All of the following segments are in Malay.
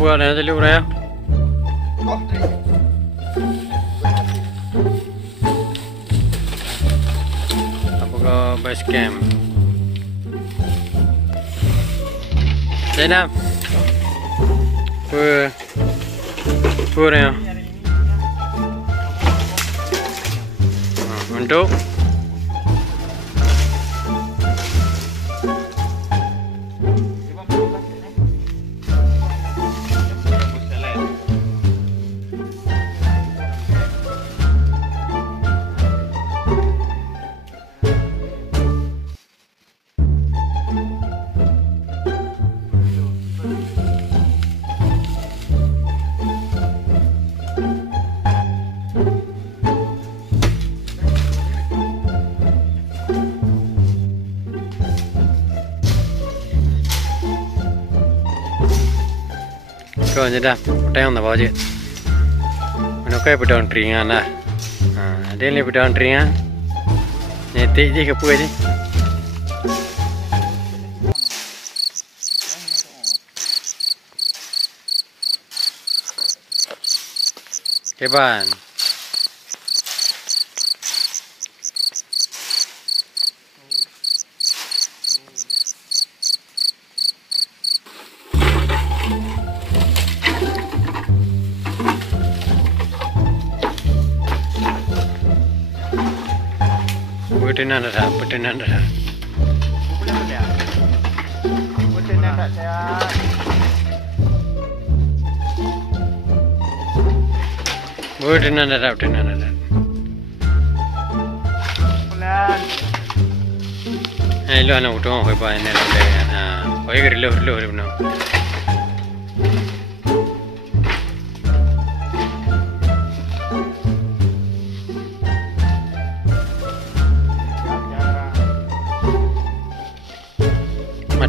buat yang tadi orang ya. Apakah Basecamp? Zainab. Pur ya. Untuk kau je dah, potong dah bawa je. Mana kau potong teringan lah. Dia ni potong teringan. Nyetik je ke apa je. Keban. Petenan dah, petenan dah. Petenan tak saya. Petenan dah, petenan dah. Pelan. Lu anak utang kau apa ni lah. Kau yang lu benar.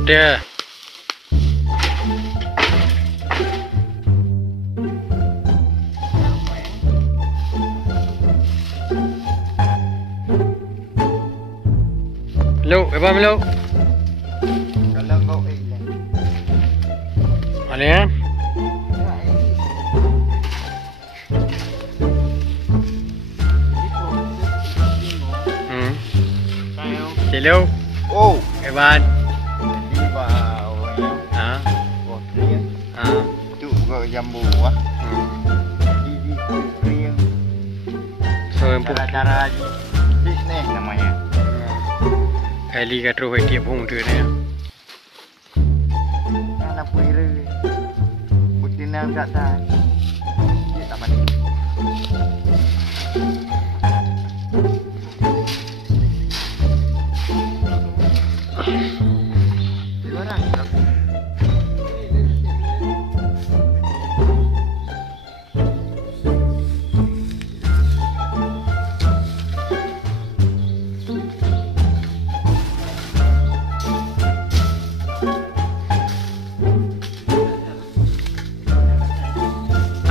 Ada. Hello, apa hello? Kalau kau hilang. Mana ya? Hello. Oh, Evan. Jambu ah. Di kering. So empuk cara bisnes namanya. Kali kat roh dia pun tu ni. Nak puira. Putinang tak tahan. Dia tak mati.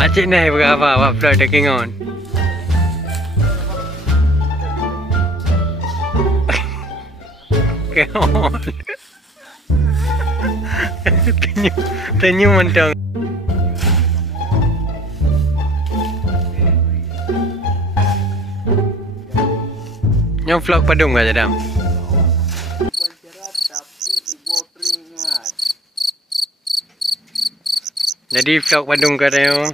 Acik ni berapa? What float taking on? Come on. Tenyu mentang. Yang vlog padung aja dam. Jadi vlog padung katanya.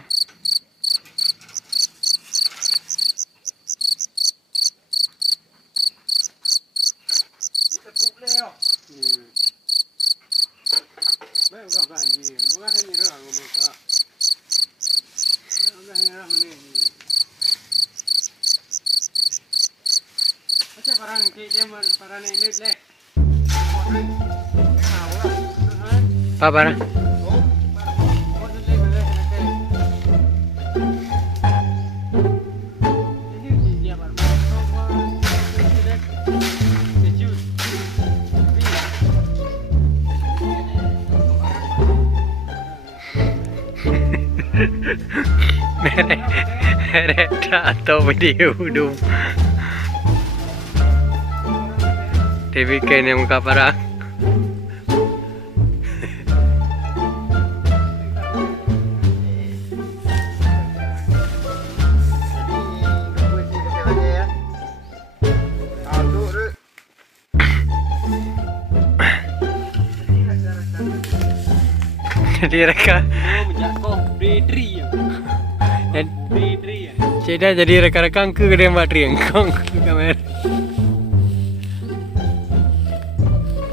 Apa barang? Mereka atau video dum. TV kan yang muka parah. jadi rekan. Menjakoh berdiri ya. Berdiri ya. Cik dah jadi rekan-rekan ke dia buat riengkong ke kamera.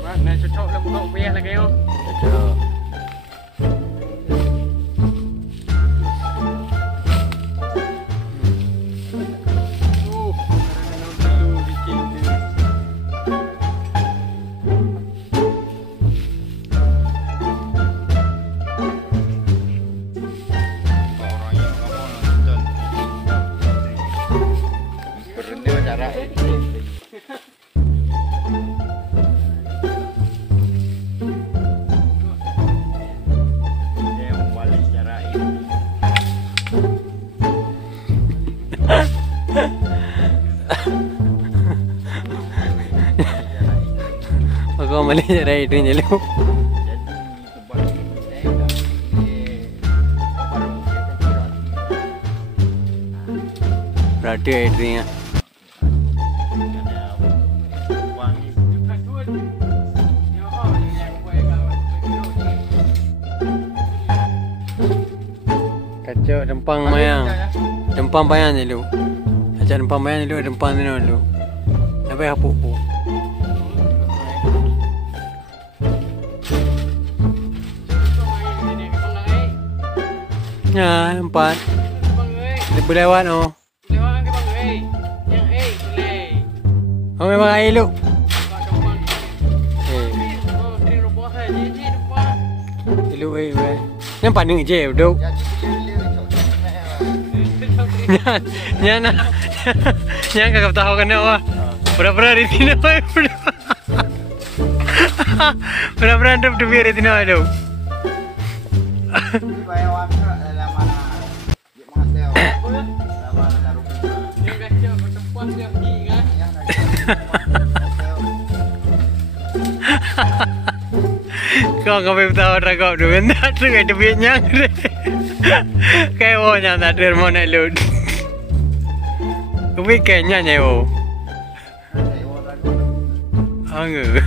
Mana cocok lah buka payah lagi yo. Cocok. Aku balik cara itu je lu. Berarti itu ya. Kacau dempang mayang. Dempang bayang je lu. Acak dempang bayang je lu, dempang ni lu. Sampai hapuk pun. Ya, empat. Dia boleh lewat oh. Lewat ke bang Yang boleh. Oh memang air lu. Oh, ni rubuh aja ni rubuh. Lu boleh. Nampak ni je duduk. Nya nak. Nya kakak tahu kan awak. Pura-pura di sini awak. Pura-pura ada di biar di sini awak tu. Kau boleh tahu rakau tu, benda tu kayak tu biar kayak oh yang tak ada mana lu. Kau kayaknya nyewo. Anggu.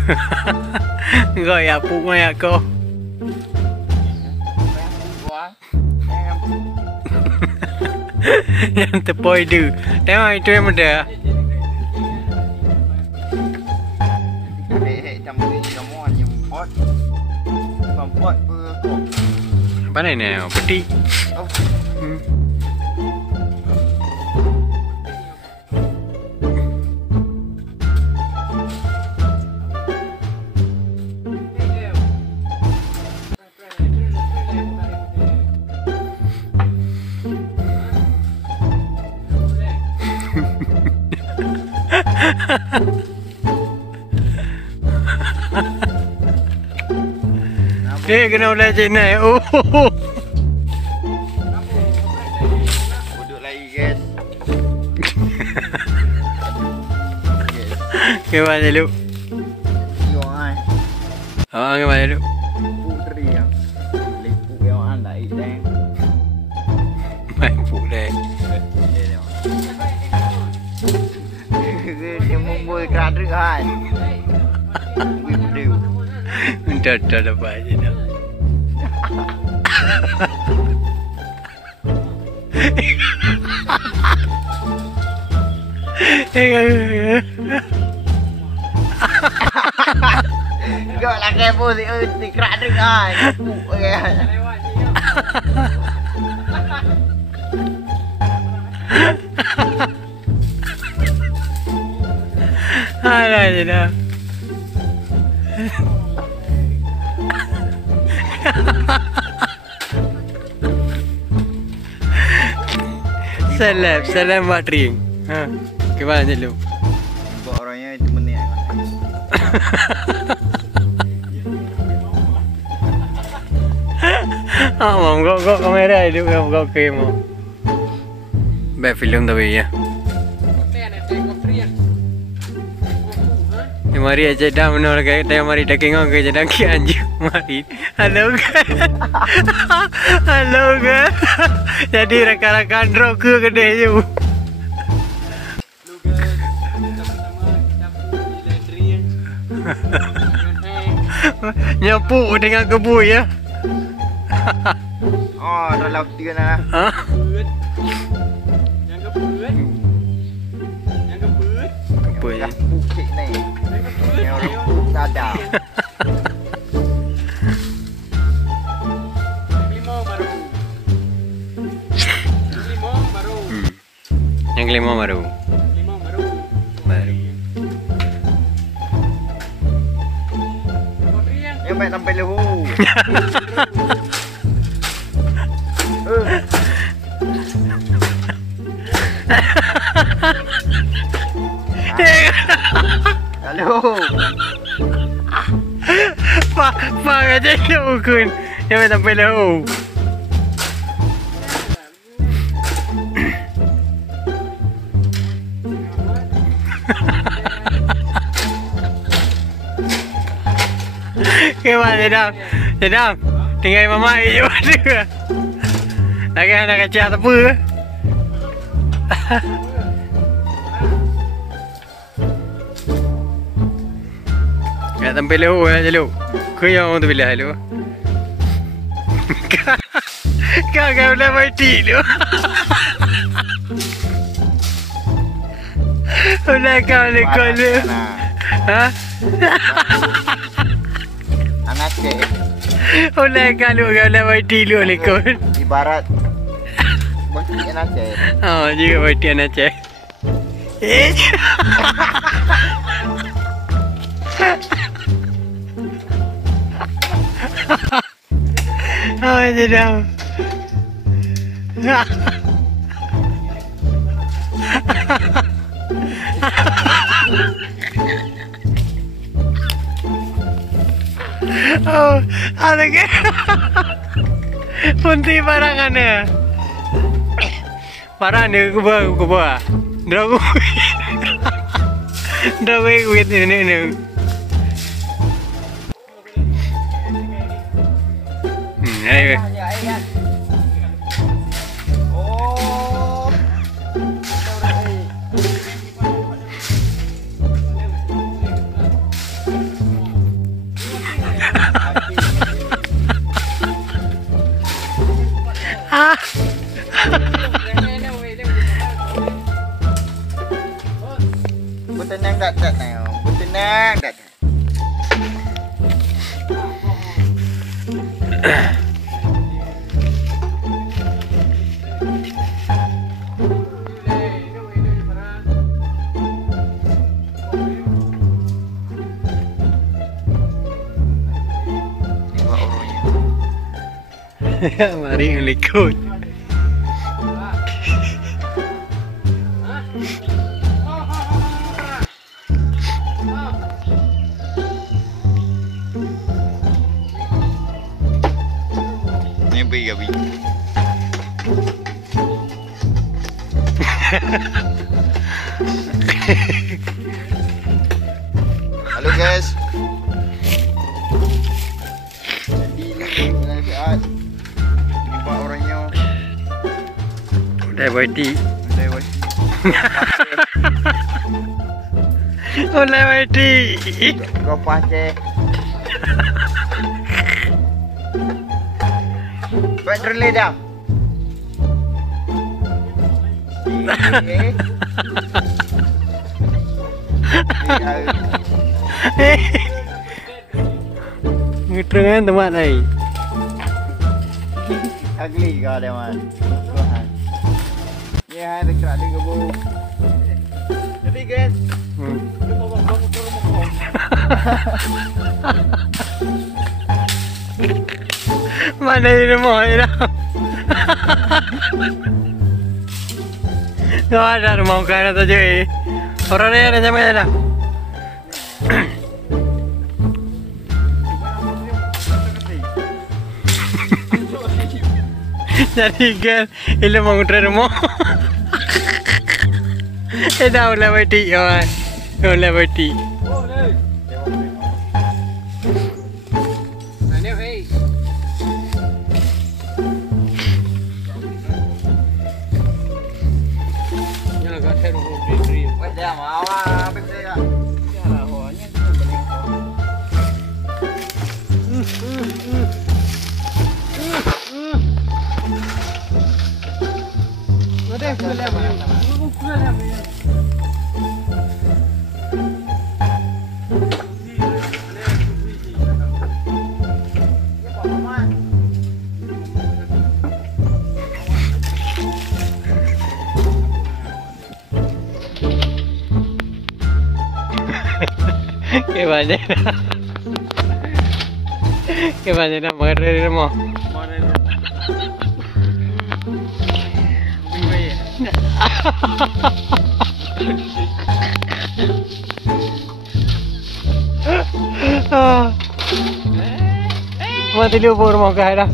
Kau ya puk ya kau. Yang terpoi tu. Tengok itu yang muda. Apa ni? Peti. Dia kena ulah cik naik. Oh. Duduk lagi guys. Gimana lu? Yo ai. Oh, gimana lu? Putri yang lipuk yang anda ideng. Main pulai. Dia membuat keraduk kan. Video. Dah lepas je dah. Kau lah kepo si keraduk kan. Alah je dah. Salam buat ring. Ha, gimana lu? Buat orangnya itu menit. Mau kau kamera itu kau kemo. Baik film tapi ya. Mari aja dah menol kayak tanya mari dah kengong ke jadi ki anjing mari. Halo kan. Halo kan. Jadi rekan-rekan drop ke gede je. Nyapu dengan kebu ya. Oh, dah laut tiga nak. Hah? Bớt. Yang ke bớt. Yang ke bớt. Apa je? Bukit ni. Yang ke bớt. Yang orang sadar. Limau baru. Limau baru. Yang kelima baru. Limau baru. Baru. Kemudian Yang baik sampai lehu. Halo. Pak aja nak ukun. Yang sampai lahu. Kemana Jedam? Jedam, tinggal mama je mana? Lagi nak kacau apa? Nak tampil lahu ya jaluk. Kau yang orang tu bila lahu. Kau boleh mati lu. Ulah kau lekol lu. Ha? Anak cek. Ulah kau boleh mati lu lekol. Ibarat bos anak cek. Oh, juga mati anak cek. Oh, Jedam. Oh, ada ke? Punti barangannya. Barang dia kuba. Dragu. Dragu wait ini. Ayo. Oh. Ah. Butenang tak now. Butenang tak. Mari ngelikut. Ni bagi. Halo guys. Jadi ni penasihat 5 orangnya. Udah mati. Udah mati. Udah mati. Kau pakai. Buat relay dah. Ngetrengan tempat lain. Ugly kau dia man. Tuhan. Ya, ada kerak dia kebu. Jadi guys, kita mau bangun ke rumah kau. Mana di rumah ni dah? Kau ada rumah kau ada tu je. Orang ni ada macam mana dah? Jadi kan, ilu mau ngutip rumah. Dah boleh mati, kawan. Boleh mati. Dia mau apa saya? Kebanya na marere mo. Mati lu pur mo kahit na.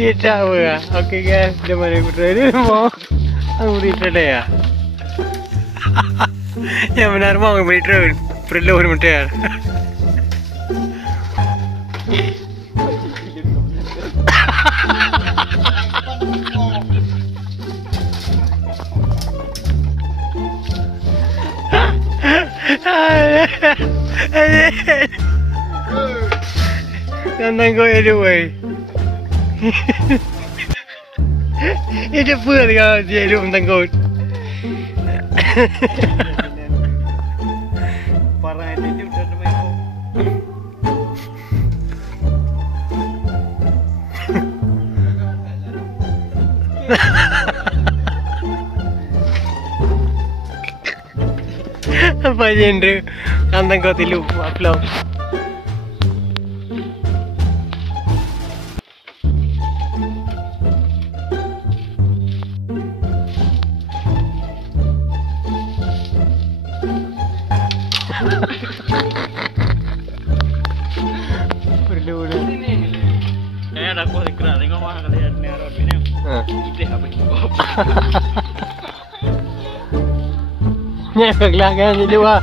Dia tahu ya. Okey guys, dah mari bertemu mo. Ang berita ya. Yang benar mau berita perlu mentar. Nandang ko anyway. Itu pun kalau dia hidup tanggut. Parah ini udah namanya kau. Apa genre? Kandang kau tilu upload. Perlu dah. Ada aku gerak tengok mah kalian ni arah ni. Ide apa kau? Ni peglah kan jadi wah.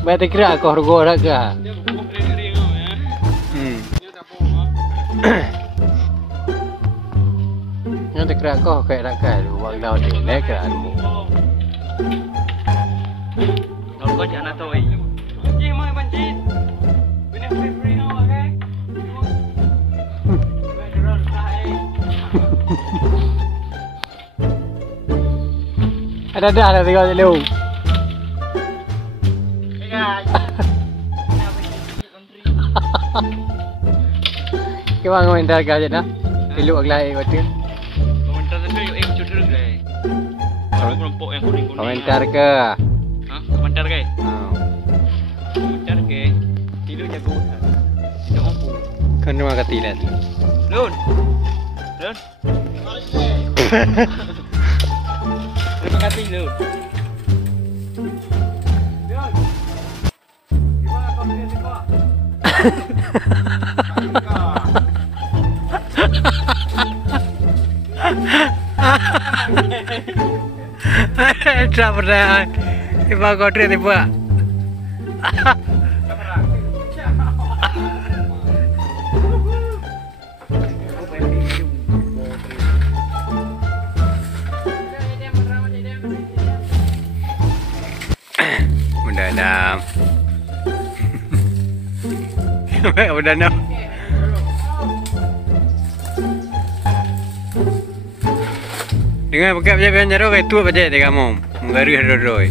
Baik kira aku harga dah ke? Dia buku kering-kering tu ya. Dia tak bohong. Yang kira aku kayak nak kan wang dah ni nak kira mu. Kalau kau jangan tahu eh. Banjir mai banjir. Bina free now okay. Ada dah tengok je lu. Kau komentar ke aja dah? Tilu aglai betul. Komentar tu yang cudur ke? Orang kelompok yang kuning-kuning. Komentar ke? Hah? Komentar ke? Komentar ke? Tilu jago. Tidak mampu. Kau nama ketilan. Lun. Lun. Terima kasih Lun. Tak pernah. Tiba kau tiba. Mendanam. Mendanam. Dengan pakai baca jaro kai tu baca de kamu. Menggaru hero-hero.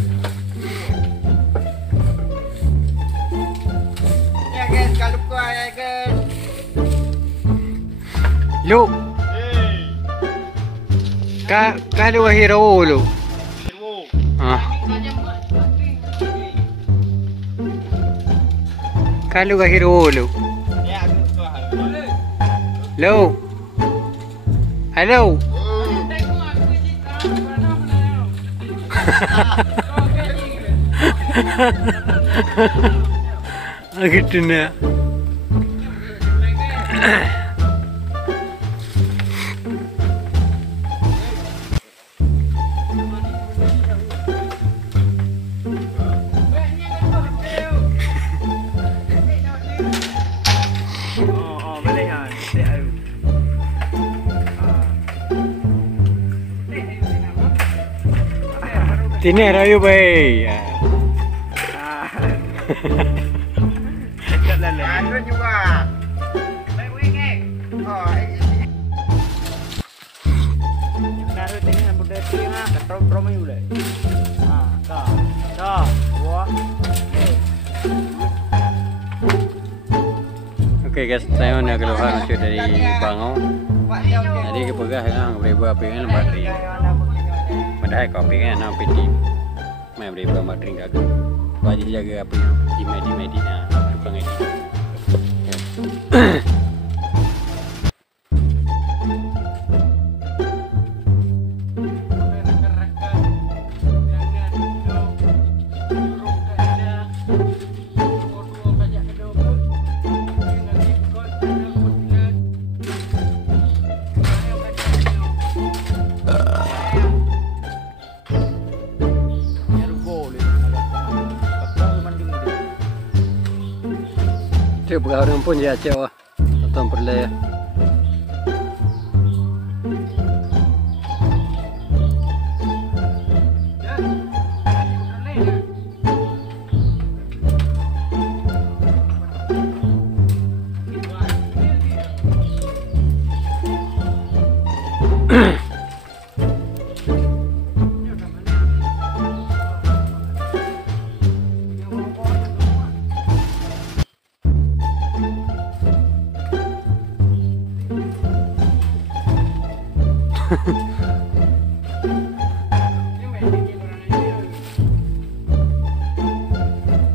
Ya guys, kalau lupa ya guys. Lu. Kalau hero lu. Kalau hero lu. Ya, aku suka. Lu. Halo. Gitu nak. Sini rayu bay. Kat lalu. Ada juga. Baik wing. Oh, naruh ini yang benda tu lah. Katrom ni boleh. Dah. Dua. Oke guys, saya nak keluar lucu dari Bangau. Jadi kepegah yang boleh buat apa yang bateri. Padahal kopi kan nak peti. Mai boleh buat bateri enggak ke. Wajib jaga apa yang di medina tukang ini. Dia berapa orang pun dia acau, atau perlay.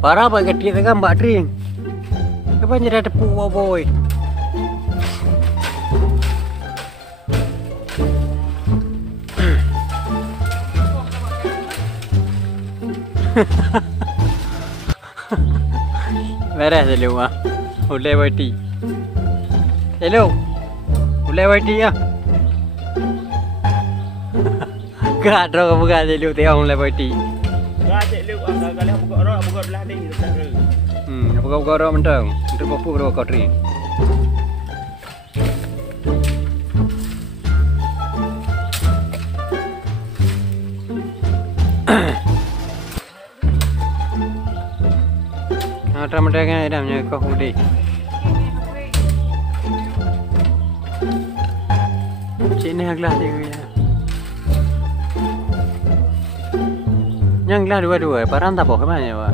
Parah apa kecil kan mbak drink. Apa jadi tepuk boy. Beres dulu ah. Ulai bati. Hello. Ulai bati ya. Gak ada bukan dulu tengok ulai bati. cek lu kali buka belah ni dekat ru. Buka roh mentang. Untuk papu roh kodri. Ada mentang kan idamnya kau hudi. Sini agak dia. Yang lah dua-dua, parang tak boleh mana ya,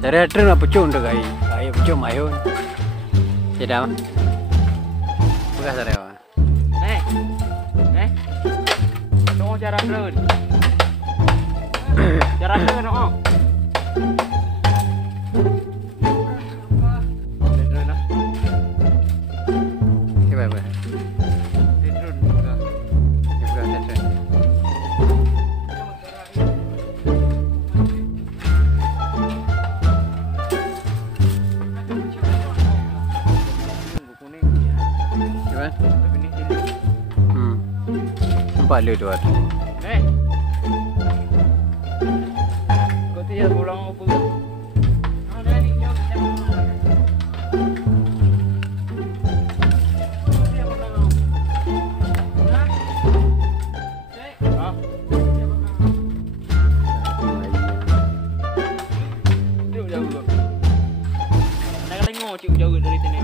cari tren apa pecun tu kai, pecun mayun, tidak, bukan cari apa, Tunggu cara tren, oh. Nampak lu tu ada. Kau tiada pulang apa ke? Jauh. Nak tengok cik jauh dari sini.